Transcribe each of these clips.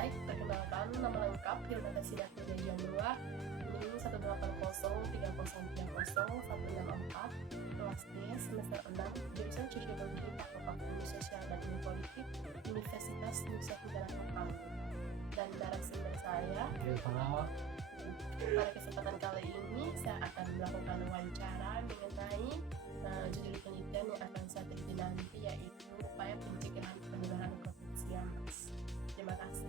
Baik, perkenalkan nama lengkap Hilda Kasida Januar, NIM 18030301664, kelas D, semester 6, jurusan Sosiologi Fakultas Sosial dan Ilmu Politik, Universitas Nusa Tenggara Barat. Dan narasumber saya, pada kesempatan kali ini saya akan melakukan wawancara mengenai judul penelitian yang akan saya teliti nanti, yaitu upaya pencegahan penularan COVID-19. Terima kasih.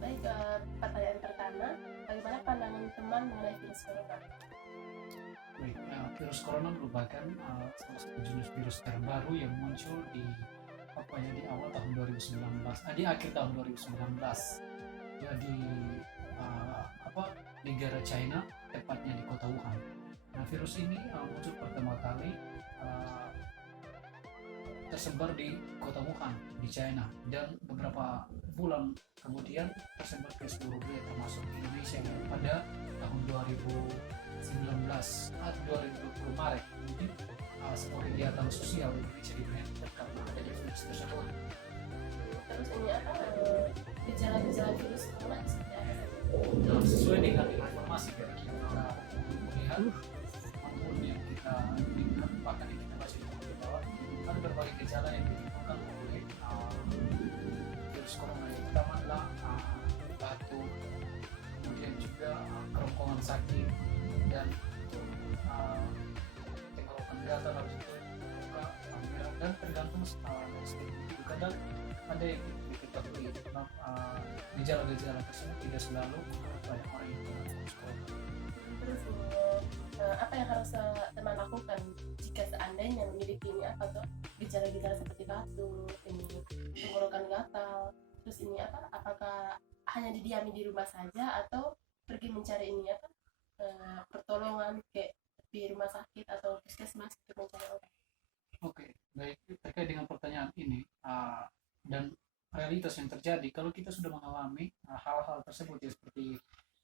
Baik, pertanyaan pertama, bagaimana pandangan teman mengenai virus corona? Baik, virus corona merupakan salah satu jenis virus terbaru yang muncul di awal tahun 2019, di akhir tahun 2019. Jadi negara China, tepatnya di kota Wuhan. Nah, virus ini muncul pertama kali tersebar di kota Wuhan di China, dan beberapa bulan kemudian tersebar ke seluruh dunia termasuk Indonesia pada tahun 2019 atau 2020 Maret. Mungkin sebuah kegiatan sosial Indonesia dihentikan karena adanya virus tersebut. Terus ini apa gejala-gejala virus corona seperti apa? Nah, sesuai dengan informasi dari kita melihat maupun yang kita lihat, bahkan yang kita baca di buku bahwa ada berbagai gejala yang ditimbulkan oleh virus corona. Yang pertama adalah batuk, kemudian juga kerongkongan sakit, dan tenggorokan gatal, habis itu luka merah, dan tergantung dari setiap individu. Kadang ada yang diketahui gejala-gejala tersebut tidak selalu pada orang yang kena virus corona. Terus apa yang harus teman lakukan jika seandainya memiliki ini apa tuh gejala-gejala seperti batuk, ini tenggorokan gatal, terus ini apa? Apakah hanya didiami di rumah saja atau pergi mencari ini apa pertolongan kayak di rumah sakit atau puskesmas untuk mencari obat? Oke, baik, terkait dengan pertanyaan ini dan realitas yang terjadi kalau kita sudah mengalami hal-hal tersebut ya, seperti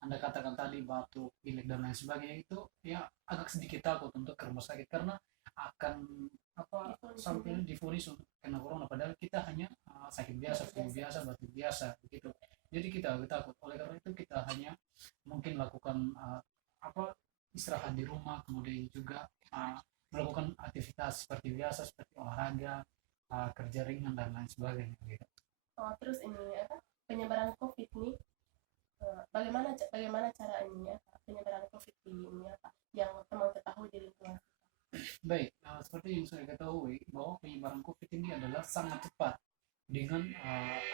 Anda katakan tadi, batuk, pilek dan lain sebagainya, itu ya agak sedikit takut untuk ke rumah sakit karena akan sampai divonis untuk kena corona, padahal kita hanya sakit biasa, flu biasa, batuk biasa begitu. Jadi kita agak takut. Oleh karena itu kita hanya mungkin lakukan istirahat di rumah, kemudian juga melakukan aktivitas seperti biasa, seperti olahraga, kerja ringan dan lain sebagainya gitu. Terus ini apa penyebaran COVID nih, bagaimana cara ini ya penyebaran COVID ini apa yang teman ketahui di lingkungan? Baik, seperti yang saya ketahui bahwa penyebaran COVID ini adalah sangat cepat dengan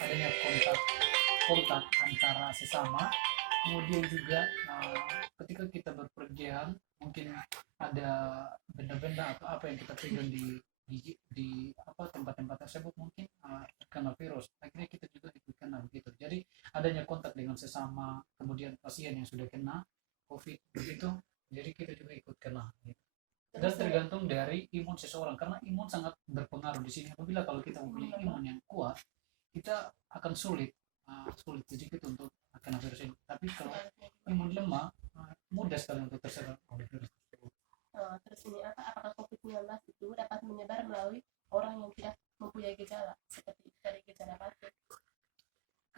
adanya kontak antara sesama, kemudian juga ketika kita berpergian mungkin ada benda-benda atau apa yang kita pegang di tempat-tempat tersebut mungkin terkena virus, akhirnya kita juga ikut kena begitu. Jadi adanya kontak dengan sesama, kemudian pasien yang sudah kena COVID begitu, jadi kita juga ikut kena gitu. Dan tergantung dari imun seseorang, karena imun sangat berpengaruh di sini. Apabila kalau kita mempunyai imun yang kuat, kita akan sulit sedikit untuk kena virus ini. Tapi kalau imun lemah, mudah sekali untuk terserang oleh virus tersebut. Terus ini apakah COVID-19 itu dapat menyebar melalui orang yang tidak mempunyai gejala seperti dari gejala batuk?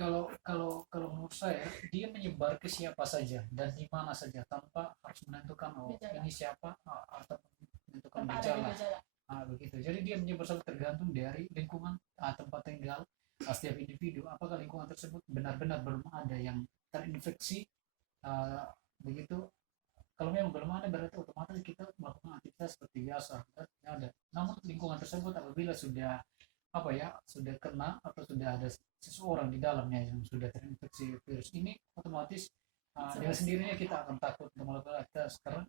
Kalau menurut saya, dia menyebar ke siapa saja dan di mana saja tanpa harus menentukan ini siapa atau menentukan gejala. Begitu. Jadi dia menyebar sangat tergantung dari lingkungan tempat tinggal setiap individu. Apakah lingkungan tersebut benar-benar belum ada yang terinfeksi begitu. Kalau memang belum ada, berarti otomatis kita melakukan aktivitas seperti biasa, ada. Namun lingkungan tersebut apabila sudah sudah kena atau sudah ada seseorang di dalamnya yang sudah terinfeksi virus ini, otomatis dengan sendirinya kita akan takut untuk melakukan aktivitas karena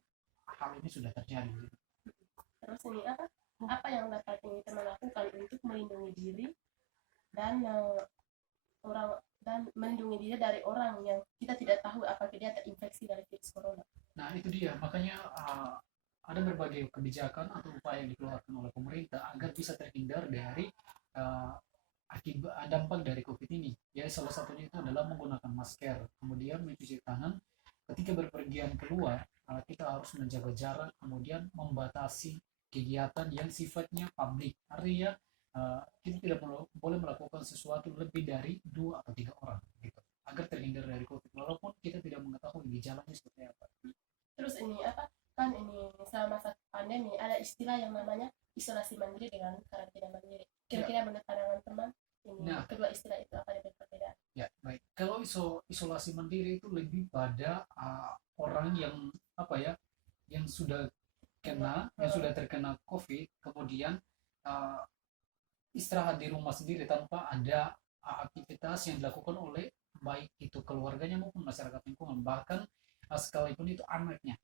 hal ini sudah terjadi. Terus ini apa yang dapat kita lakukan untuk melindungi diri dan melindungi diri dari orang yang kita tidak tahu apakah dia terinfeksi dari virus corona? Nah, itu dia, makanya ada berbagai kebijakan atau upaya yang dikeluarkan oleh pemerintah agar bisa terhindar dari akibat dampak dari COVID ini. Ya, salah satunya itu adalah menggunakan masker, kemudian mencuci tangan. Ketika berpergian keluar, kita harus menjaga jarak, kemudian membatasi kegiatan yang sifatnya publik. Artinya kita tidak boleh melakukan sesuatu lebih dari 2 atau 3 orang gitu, agar terhindar dari COVID walaupun kita tidak mengetahui gejalanya seperti apa. Terus ini apa, kan ini selama masa pandemi ada istilah yang namanya isolasi mandiri dengan karantina mandiri. Kira-kira menurut pandangan teman ini Nah, kedua istilah itu apa yang berbeda? ya baik. Kalau isolasi mandiri itu lebih pada orang yang apa ya, yang sudah terkena COVID, kemudian uh, istirahat di rumah sendiri tanpa ada aktivitas yang dilakukan oleh baik itu keluarganya maupun masyarakat lingkungan, bahkan sekalipun itu anaknya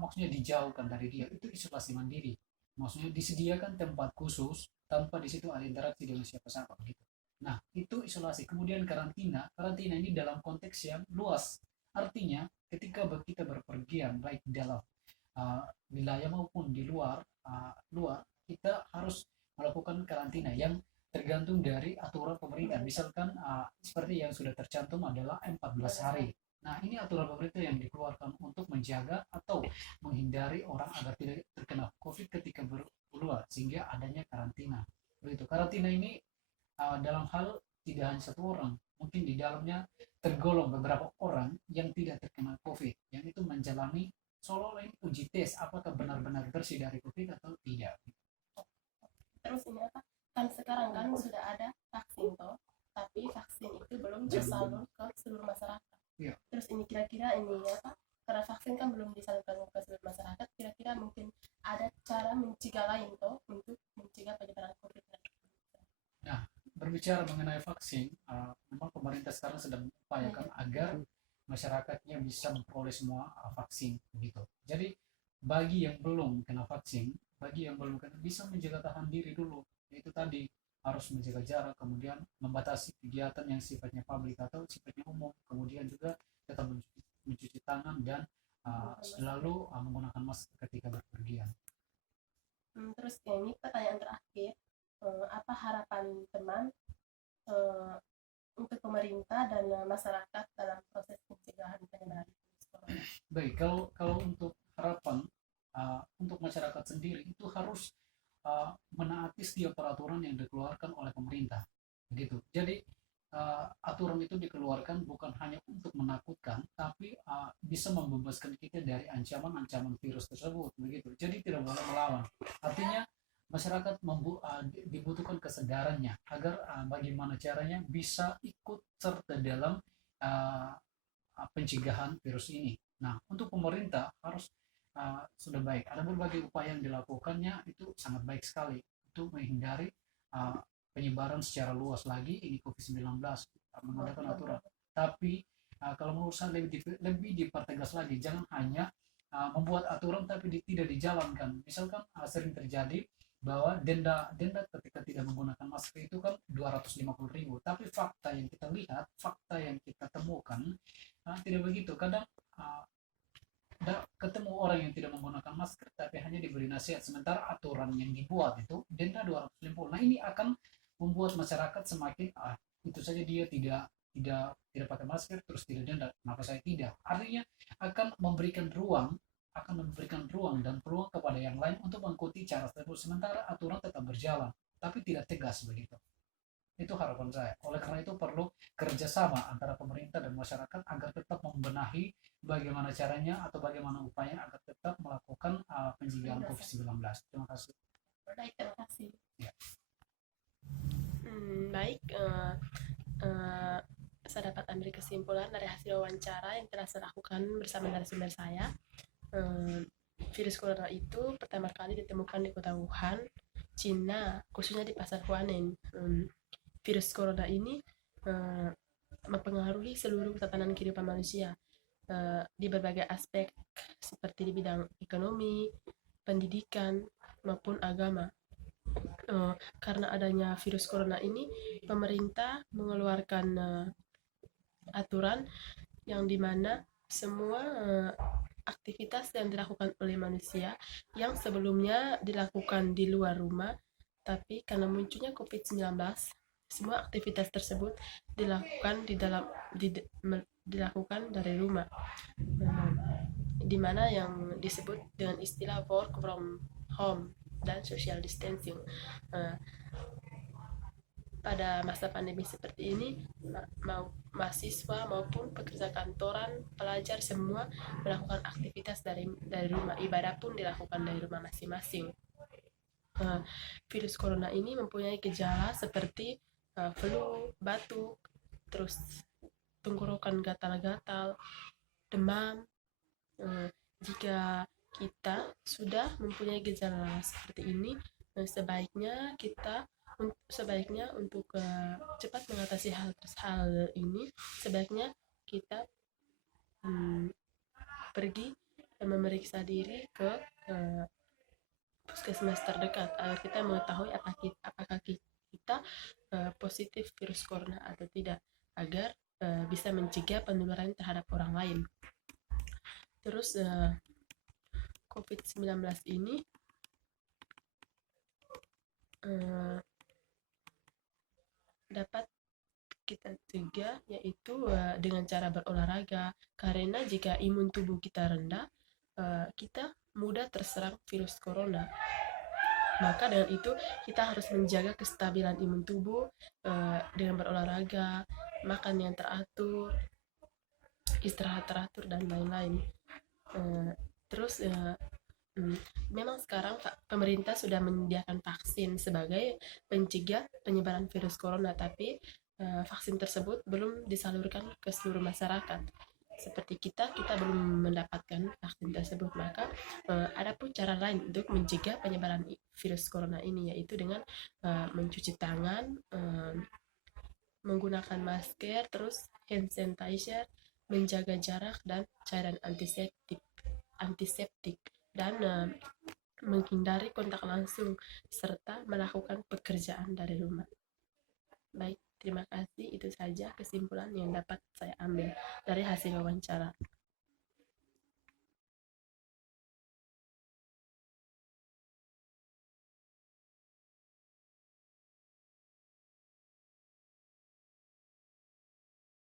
maksudnya dijauhkan dari dia, itu isolasi mandiri. Maksudnya disediakan tempat khusus tanpa di situ ada interaksi dengan siapa-siapa gitu. Nah, itu isolasi. Kemudian karantina. Karantina ini dalam konteks yang luas. Artinya, ketika kita berpergian baik dalam wilayah maupun di luar, kita harus melakukan karantina yang tergantung dari aturan pemerintah. Misalkan seperti yang sudah tercantum adalah 14 hari. Nah, ini aturan pemerintah yang dikeluarkan untuk menjaga atau menghindari orang agar tidak terkena COVID ketika berkeluar, sehingga adanya karantina. Begitu. Karantina ini dalam hal tidak hanya 1 orang, mungkin di dalamnya tergolong beberapa orang yang tidak terkena COVID, yang itu menjalani seolah-olah ini uji tes apakah benar-benar bersih dari COVID atau tidak. Terus ini apa, kan sekarang kan sudah ada vaksin toh, tapi vaksin itu belum disalur ke seluruh masyarakat. Iya. Terus ini kira-kira ini apa, karena vaksin kan belum disalurkan ke seluruh masyarakat, kira-kira mungkin ada cara mencegah lain toh untuk mencegah penyebaran COVID-19. Nah, berbicara mengenai vaksin, memang pemerintah sekarang sedang mengupayakan agar masyarakatnya bisa memperoleh semua vaksin begitu. Jadi bagi yang belum kena vaksin, bisa menjaga tahan diri dulu. Itu tadi harus menjaga jarak, kemudian membatasi kegiatan yang sifatnya publik atau sifatnya umum, kemudian juga tetap mencuci tangan dan selalu menggunakan masker ketika berpergian. Terus ini pertanyaan terakhir, apa harapan teman untuk pemerintah dan masyarakat dalam proses pencegahan penyebaran virus corona? Baik, kalau untuk harapan untuk masyarakat sendiri itu harus menaati setiap peraturan yang dikeluarkan oleh pemerintah, begitu. Jadi aturan itu dikeluarkan bukan hanya untuk menakutkan, tapi bisa membebaskan kita dari ancaman-ancaman virus tersebut, begitu. Jadi tidak boleh melawan. Artinya masyarakat dibutuhkan kesadarannya agar bagaimana caranya bisa ikut serta dalam pencegahan virus ini. Nah, untuk pemerintah harus sudah baik. Ada berbagai upaya yang dilakukannya, itu sangat baik sekali untuk menghindari penyebaran secara luas lagi ini COVID-19, mengadakan aturan. Tapi kalau menurut saya lebih dipertegas lagi, jangan hanya membuat aturan tapi tidak dijalankan. Misalkan sering terjadi bahwa denda ketika tidak menggunakan masker itu kan 250.000, tapi fakta yang kita lihat, fakta yang kita temukan tidak begitu. Kadang ketemu orang yang tidak menggunakan masker tapi hanya diberi nasihat, sementara aturan yang dibuat itu denda 250. Nah, ini akan membuat masyarakat semakin itu saja dia tidak pakai masker terus tidak denda, kenapa saya tidak. Artinya akan memberikan ruang dan peluang kepada yang lain untuk mengikuti cara tersebut, sementara aturan tetap berjalan tapi tidak tegas begitu. Itu harapan saya. Oleh karena itu perlu kerjasama antara pemerintah dan masyarakat agar tetap membenahi bagaimana caranya atau bagaimana upaya agar tetap melakukan pencegahan COVID-19. Terima kasih. Baik, terima kasih. Ya. Baik, saya dapat ambil kesimpulan dari hasil wawancara yang telah saya lakukan bersama narasumber saya. Virus corona itu pertama kali ditemukan di kota Wuhan, Cina, khususnya di pasar Huanen. Virus corona ini mempengaruhi seluruh tatanan kehidupan manusia di berbagai aspek seperti di bidang ekonomi, pendidikan, maupun agama. Karena adanya virus corona ini, pemerintah mengeluarkan aturan yang dimana semua aktivitas yang dilakukan oleh manusia yang sebelumnya dilakukan di luar rumah, tapi karena munculnya COVID-19, semua aktivitas tersebut dilakukan dilakukan dari rumah, di mana yang disebut dengan istilah work from home. dan social distancing. Pada masa pandemi seperti ini, mau mahasiswa maupun pekerja kantoran, pelajar semua melakukan aktivitas dari rumah. Ibadah pun dilakukan dari rumah masing-masing. Virus corona ini mempunyai gejala seperti flu, batuk, terus tenggorokan gatal-gatal, demam. Jika kita sudah mempunyai gejala seperti ini, sebaiknya untuk cepat mengatasi hal ini, sebaiknya kita pergi dan memeriksa diri ke puskesmas terdekat agar kita mengetahui apakah kita positif virus corona atau tidak, agar bisa mencegah penularan terhadap orang lain. Terus COVID-19 ini dapat kita cegah yaitu dengan cara berolahraga, karena jika imun tubuh kita rendah, kita mudah terserang virus corona. Maka dengan itu kita harus menjaga kestabilan imun tubuh dengan berolahraga, makan yang teratur, istirahat teratur, dan lain-lain. Terus memang sekarang pemerintah sudah menyediakan vaksin sebagai pencegah penyebaran virus corona, tapi vaksin tersebut belum disalurkan ke seluruh masyarakat. Seperti kita belum mendapatkan vaksin tersebut. Maka ada pun cara lain untuk mencegah penyebaran virus corona ini, yaitu dengan mencuci tangan, menggunakan masker, terus hand sanitizer, menjaga jarak, dan cairan antiseptik, dan menghindari kontak langsung, serta melakukan pekerjaan dari rumah. Baik, terima kasih. Itu saja kesimpulan yang dapat saya ambil dari hasil wawancara.